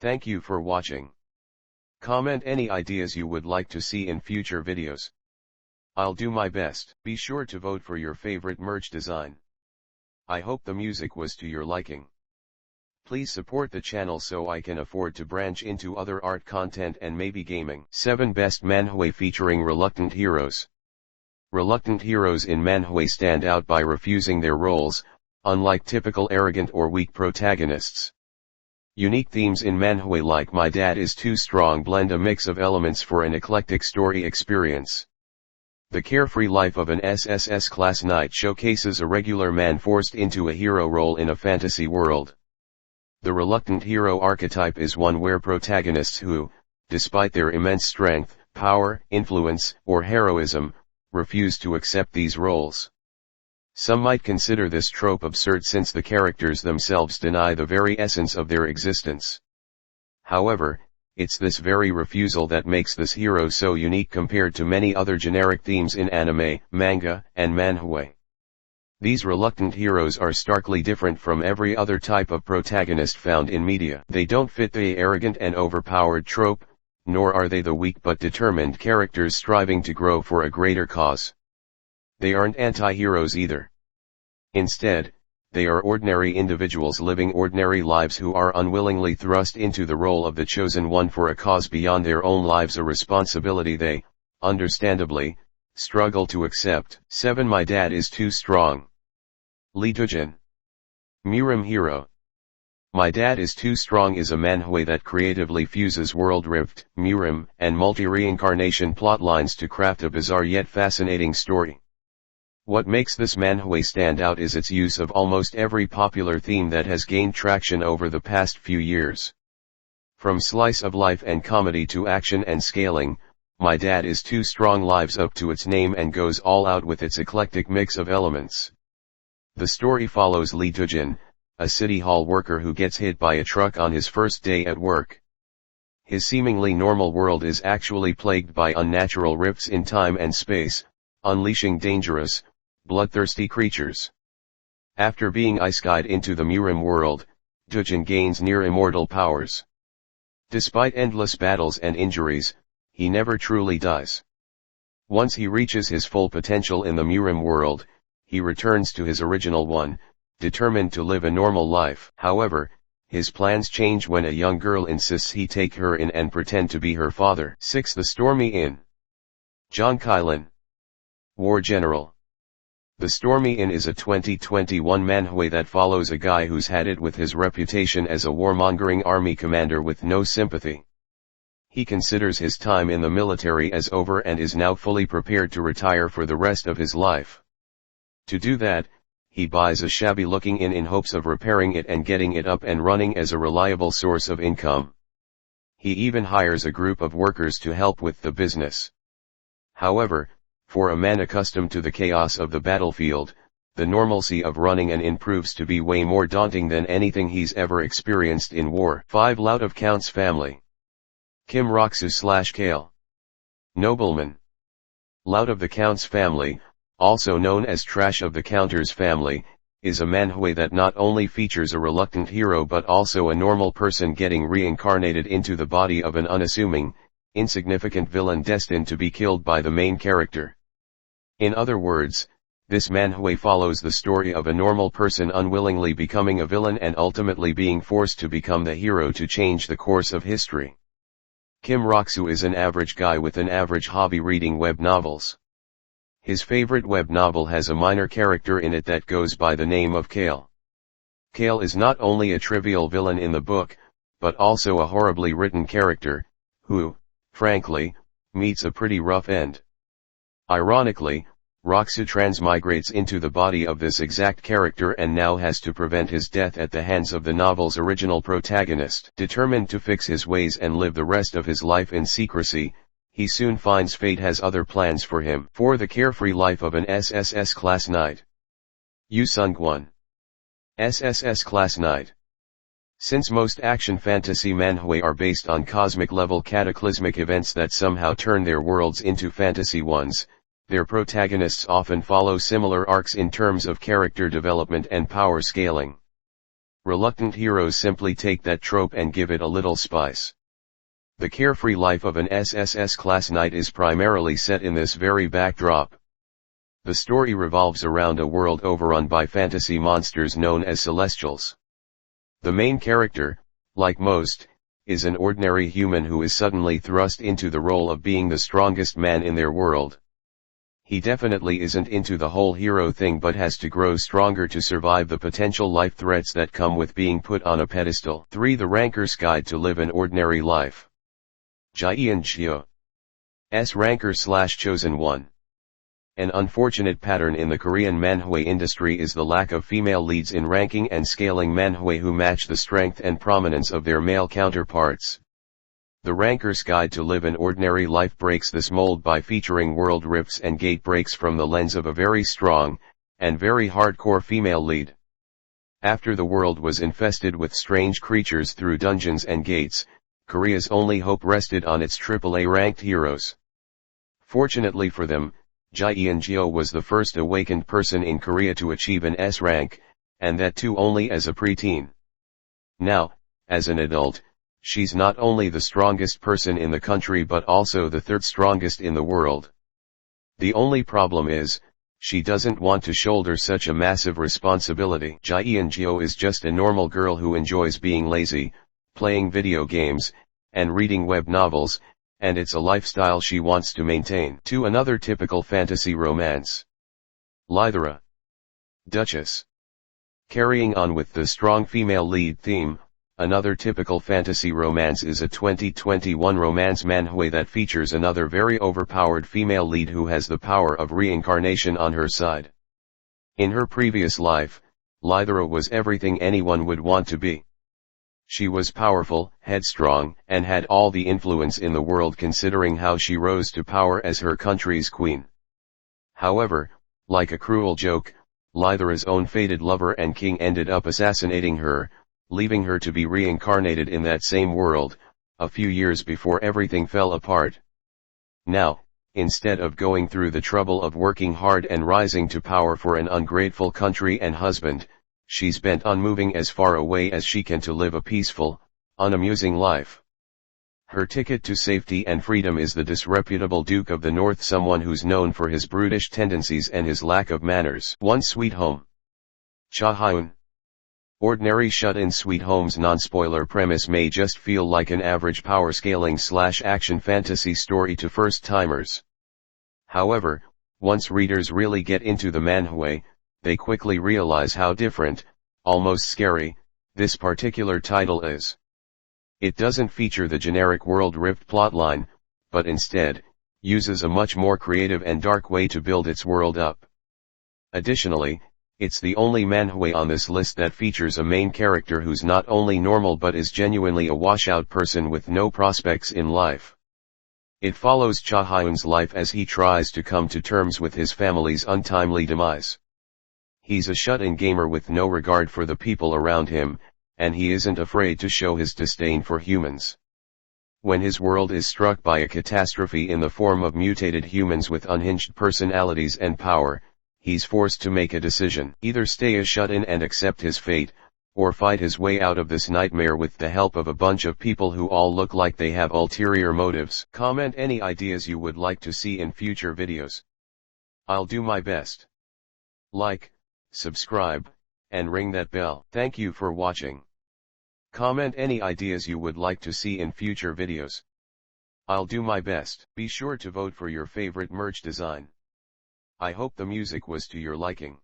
Thank you for watching. Comment any ideas you would like to see in future videos. I'll do my best. Be sure to vote for your favorite merch design. I hope the music was to your liking. Please support the channel so I can afford to branch into other art content and maybe gaming. 7 Best Manhwa featuring reluctant heroes. Reluctant heroes in Manhwa stand out by refusing their roles, unlike typical arrogant or weak protagonists. Unique themes in Manhwa like My Dad is Too Strong blend a mix of elements for an eclectic story experience. The carefree life of an SSS class knight showcases a regular man forced into a hero role in a fantasy world. The reluctant hero archetype is one where protagonists who, despite their immense strength, power, influence, or heroism, refuse to accept these roles. Some might consider this trope absurd since the characters themselves deny the very essence of their existence. However, it's this very refusal that makes this hero so unique compared to many other generic themes in anime, manga, and manhwa. These reluctant heroes are starkly different from every other type of protagonist found in media. They don't fit the arrogant and overpowered trope, nor are they the weak but determined characters striving to grow for a greater cause. They aren't anti-heroes either. Instead, they are ordinary individuals living ordinary lives who are unwillingly thrust into the role of the chosen one for a cause beyond their own lives, a responsibility they, understandably, struggle to accept. 7 My Dad is Too Strong. Lee Dujin. Murim Hero. My Dad is Too Strong is a manhwa that creatively fuses world rift, Murim, and multi-reincarnation plotlines to craft a bizarre yet fascinating story. What makes this manhwa stand out is its use of almost every popular theme that has gained traction over the past few years. From slice of life and comedy to action and scaling, My Dad is Too Strong lives up to its name and goes all out with its eclectic mix of elements. The story follows Lee Dujin, a city hall worker who gets hit by a truck on his first day at work. His seemingly normal world is actually plagued by unnatural rifts in time and space, unleashing dangerous, bloodthirsty creatures. After being ice-skied into the Murim world, Dujin gains near-immortal powers. Despite endless battles and injuries, he never truly dies. Once he reaches his full potential in the Murim world, he returns to his original one, determined to live a normal life. However, his plans change when a young girl insists he take her in and pretend to be her father. 6 The Stormy Inn. John Kylan. War General. The Stormy Inn is a 2021 manhwa that follows a guy who's had it with his reputation as a warmongering army commander with no sympathy. He considers his time in the military as over and is now fully prepared to retire for the rest of his life. To do that, he buys a shabby-looking inn in hopes of repairing it and getting it up and running as a reliable source of income. He even hires a group of workers to help with the business. However, for a man accustomed to the chaos of the battlefield, the normalcy of running an inn proves to be way more daunting than anything he's ever experienced in war. 5 Lout of Count's Family. Kim Roksu/Kale. Nobleman. Lout of the Count's Family, also known as Trash of the Counter's Family, is a manhwa that not only features a reluctant hero but also a normal person getting reincarnated into the body of an unassuming, insignificant villain destined to be killed by the main character. In other words, this manhwa follows the story of a normal person unwillingly becoming a villain and ultimately being forced to become the hero to change the course of history. Kim Roksu is an average guy with an average hobby reading web novels. His favorite web novel has a minor character in it that goes by the name of Kale. Kale is not only a trivial villain in the book, but also a horribly written character, who, frankly, meets a pretty rough end. Ironically, Roksu transmigrates into the body of this exact character and now has to prevent his death at the hands of the novel's original protagonist. Determined to fix his ways and live the rest of his life in secrecy, he soon finds fate has other plans for him. For the carefree life of an SSS class knight. Yu Sung-kwon. SSS class knight. Since most action fantasy manhwa are based on cosmic-level cataclysmic events that somehow turn their worlds into fantasy ones, their protagonists often follow similar arcs in terms of character development and power scaling. Reluctant heroes simply take that trope and give it a little spice. The carefree life of an SSS class knight is primarily set in this very backdrop. The story revolves around a world overrun by fantasy monsters known as Celestials. The main character, like most, is an ordinary human who is suddenly thrust into the role of being the strongest man in their world. He definitely isn't into the whole hero thing but has to grow stronger to survive the potential life threats that come with being put on a pedestal. 3. The Ranker's Guide to Live an Ordinary Life. Jaein Jyo. Ranker/Chosen One. An unfortunate pattern in the Korean manhwa industry is the lack of female leads in ranking and scaling manhwa who match the strength and prominence of their male counterparts. The Ranker's Guide to Live an Ordinary Life breaks this mold by featuring world rifts and gate breaks from the lens of a very strong, and very hardcore female lead. After the world was infested with strange creatures through dungeons and gates, Korea's only hope rested on its AAA-ranked heroes. Fortunately for them, Jaein Jyo was the first awakened person in Korea to achieve an S rank, and that too only as a preteen. Now, as an adult, she's not only the strongest person in the country but also the third strongest in the world. The only problem is, she doesn't want to shoulder such a massive responsibility. Jaein Jyo is just a normal girl who enjoys being lazy, playing video games, and reading web novels, and it's a lifestyle she wants to maintain. To another typical fantasy romance. Lythra. Duchess. Carrying on with the strong female lead theme, another typical fantasy romance is a 2021 romance manhwa that features another very overpowered female lead who has the power of reincarnation on her side. In her previous life, Lythra was everything anyone would want to be. She was powerful, headstrong, and had all the influence in the world considering how she rose to power as her country's queen. However, like a cruel joke, Lythra's own fated lover and king ended up assassinating her, leaving her to be reincarnated in that same world, a few years before everything fell apart. Now, instead of going through the trouble of working hard and rising to power for an ungrateful country and husband, she's bent on moving as far away as she can to live a peaceful, unamusing life. Her ticket to safety and freedom is the disreputable Duke of the North, someone who's known for his brutish tendencies and his lack of manners. One Sweet Home. Cha-hyun. Ordinary shut-in Sweet Home's non-spoiler premise may just feel like an average power-scaling/action fantasy story to first-timers. However, once readers really get into the manhwa, they quickly realize how different, almost scary, this particular title is. It doesn't feature the generic World Rift plotline, but instead, uses a much more creative and dark way to build its world up. Additionally, it's the only manhwa on this list that features a main character who's not only normal but is genuinely a washout person with no prospects in life. It follows Cha-hyun's life as he tries to come to terms with his family's untimely demise. He's a shut-in gamer with no regard for the people around him, and he isn't afraid to show his disdain for humans. When his world is struck by a catastrophe in the form of mutated humans with unhinged personalities and power, he's forced to make a decision. Either stay a shut-in and accept his fate, or fight his way out of this nightmare with the help of a bunch of people who all look like they have ulterior motives. Comment any ideas you would like to see in future videos. I'll do my best. Like, subscribe, and ring that bell. Thank you for watching. Comment any ideas you would like to see in future videos. I'll do my best. Be sure to vote for your favorite merch design. I hope the music was to your liking.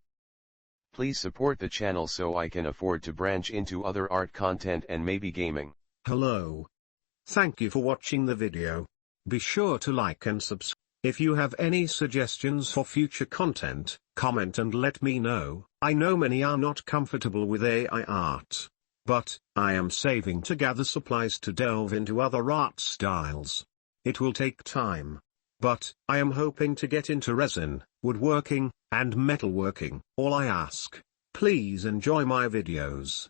Please support the channel so I can afford to branch into other art content and maybe gaming. Hello. Thank you for watching the video. Be sure to like and subscribe. If you have any suggestions for future content, comment and let me know. I know many are not comfortable with AI art, but I am saving to gather supplies to delve into other art styles. It will take time, but I am hoping to get into resin, woodworking, and metalworking. All I ask, please enjoy my videos.